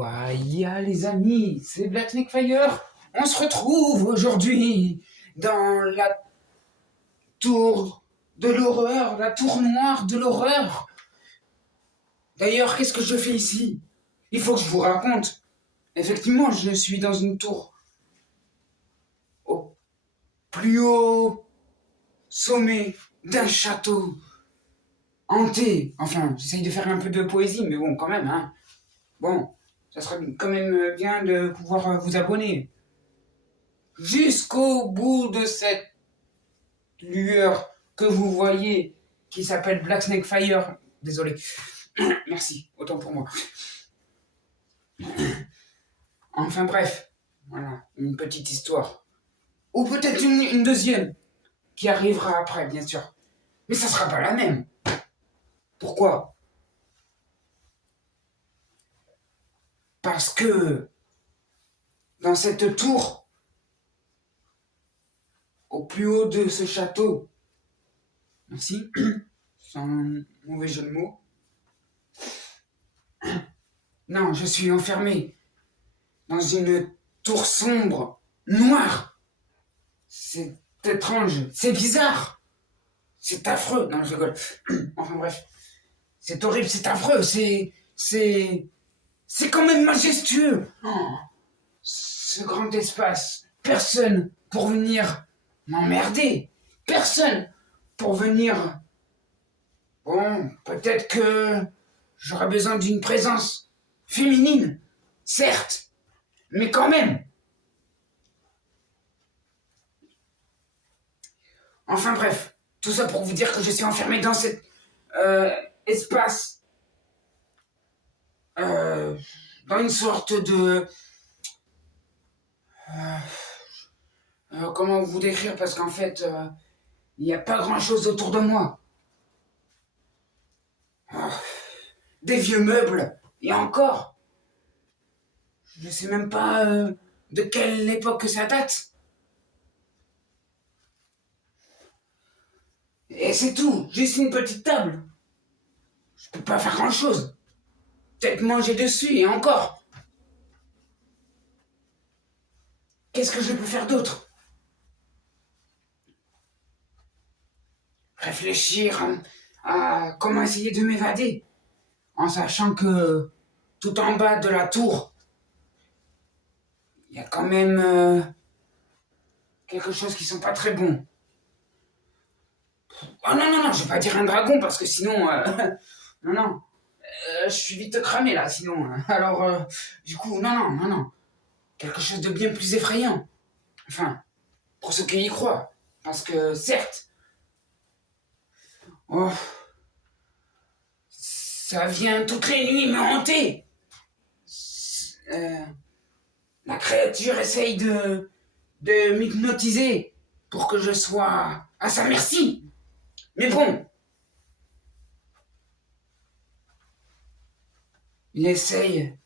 Waya les amis, c'est Black Snake Fire. On se retrouve aujourd'hui dans la tour de l'horreur, la tour noire de l'horreur. D'ailleurs, qu'est-ce que je fais ici? Il faut que je vous raconte. Effectivement, je suis dans une tour au plus haut sommet d'un château hanté. Enfin, j'essaye de faire un peu de poésie, mais bon, quand même, hein. Bon, ça serait quand même bien de pouvoir vous abonner. Jusqu'au bout de cette lueur que vous voyez, qui s'appelle Black Snake Fire. Désolé. Merci, autant pour moi. Enfin bref, voilà, une petite histoire. Ou peut-être une deuxième, qui arrivera après, bien sûr. Mais ça sera pas la même. Pourquoi? Parce que dans cette tour, au plus haut de ce château, merci, sans mauvais jeu de mots, non, je suis enfermé dans une tour sombre, noire. C'est étrange, c'est bizarre, c'est affreux. Non, je rigole. Enfin bref, c'est horrible, c'est affreux, c'est quand même majestueux. Oh, ce grand espace, personne pour venir m'emmerder, personne pour venir. Bon, peut-être que j'aurais besoin d'une présence féminine, certes, mais quand même. Enfin bref, tout ça pour vous dire que je suis enfermé dans cet espace, dans une sorte de... comment vous décrire? Parce qu'en fait, il n'y a pas grand-chose autour de moi. Des vieux meubles, et encore. Je ne sais même pas de quelle époque ça date. Et c'est tout, juste une petite table. Je peux pas faire grand-chose. Peut-être manger dessus, et encore. Qu'est-ce que je peux faire d'autre? Réfléchir à comment essayer de m'évader, en sachant que tout en bas de la tour, il y a quand même quelque chose qui sent pas très bon. Oh non, je vais pas dire un dragon parce que sinon, non, je suis vite cramé là, sinon. Alors, du coup, non, quelque chose de bien plus effrayant. Enfin, pour ceux qui y croient, parce que certes, oh, ça vient toutes les nuits me hanter. La créature essaye de m'hypnotiser pour que je sois à sa merci. Mais bon, il essaye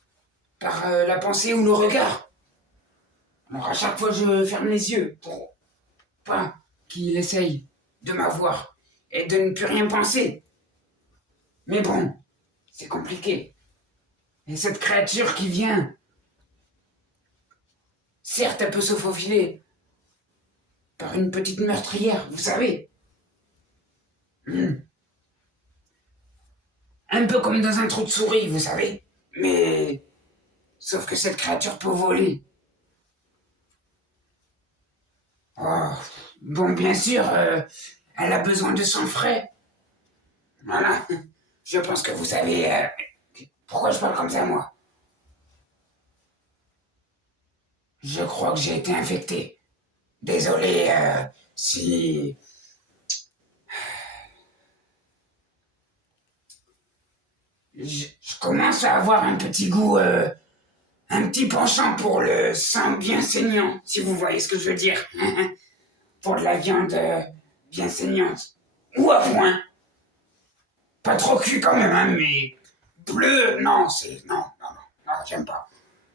par la pensée ou le regard. Alors à chaque fois, je ferme les yeux pour pas qu'il essaye de m'avoir et de ne plus rien penser. Mais bon, c'est compliqué. Et cette créature qui vient, certes, elle peut se faufiler par une petite meurtrière, vous savez. Un peu comme dans un trou de souris, vous savez. Mais sauf que cette créature peut voler. Oh, bon, bien sûr, elle a besoin de sang frais. Voilà. Je pense que vous savez pourquoi je parle comme ça, moi. Je crois que j'ai été infecté. Désolé si... Je commence à avoir un petit goût, un petit penchant pour le sang bien saignant, si vous voyez ce que je veux dire. Pour de la viande bien saignante. Ou à point. Pas trop cuit quand même, hein, mais... Bleu, non, c'est... Non, j'aime pas.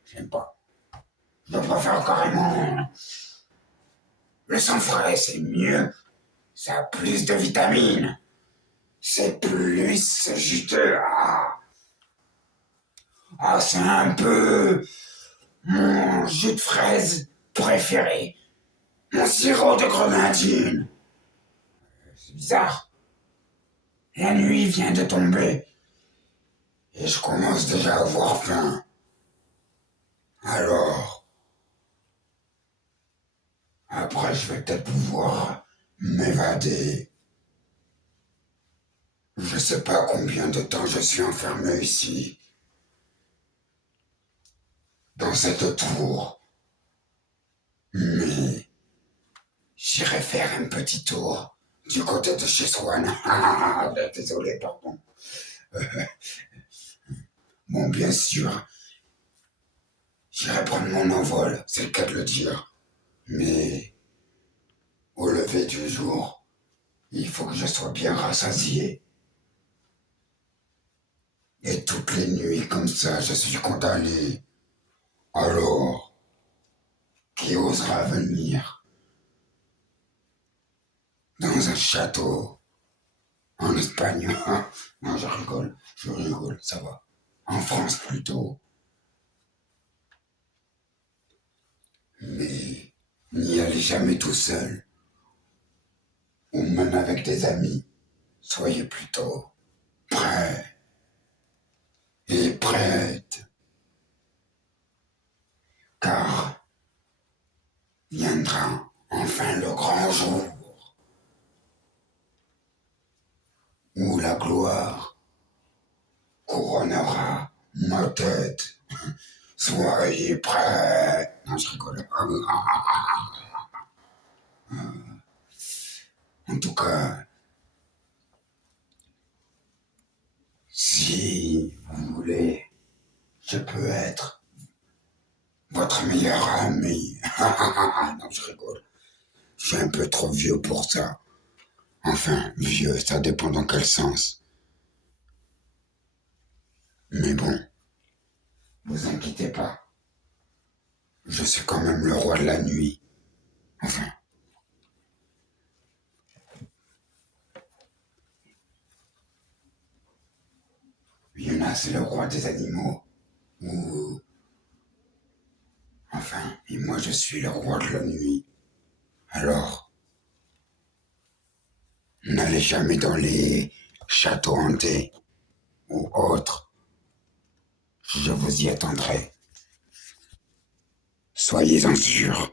Je préfère carrément... Le sang frais, c'est mieux. Ça a plus de vitamines. C'est plus juteux. Ah. Ah, c'est un peu mon jus de fraise préféré. Mon sirop de grenadine. C'est bizarre. La nuit vient de tomber. Et je commence déjà à avoir faim. Alors, après je vais peut-être pouvoir m'évader. Je sais pas combien de temps je suis enfermé ici. Dans cette tour. Mais j'irai faire un petit tour du côté de chez Swan. Désolé, pardon. Bon, bien sûr, j'irai prendre mon envol, c'est le cas de le dire. Mais au lever du jour, il faut que je sois bien rassasié. Et toutes les nuits comme ça, je suis condamné. Alors, qui osera venir dans un château en Espagne? Non, je rigole, ça va. En France plutôt. Mais n'y allez jamais tout seul, ou même avec des amis. Soyez plutôt prêts et prêtes, car viendra enfin le grand jour où la gloire couronnera ma tête. Soyez prêts. Non, je rigole. En tout cas, si vous voulez, je peux être votre meilleur ami. Non, je rigole. Je suis un peu trop vieux pour ça. Enfin, vieux, ça dépend dans quel sens. Mais bon, vous inquiétez pas. Je suis quand même le roi de la nuit. Enfin, il y en a, c'est le roi des animaux. Ou... Enfin, et moi je suis le roi de la nuit. Alors, n'allez jamais dans les châteaux hantés ou autres. Je vous y attendrai. Soyez-en sûrs.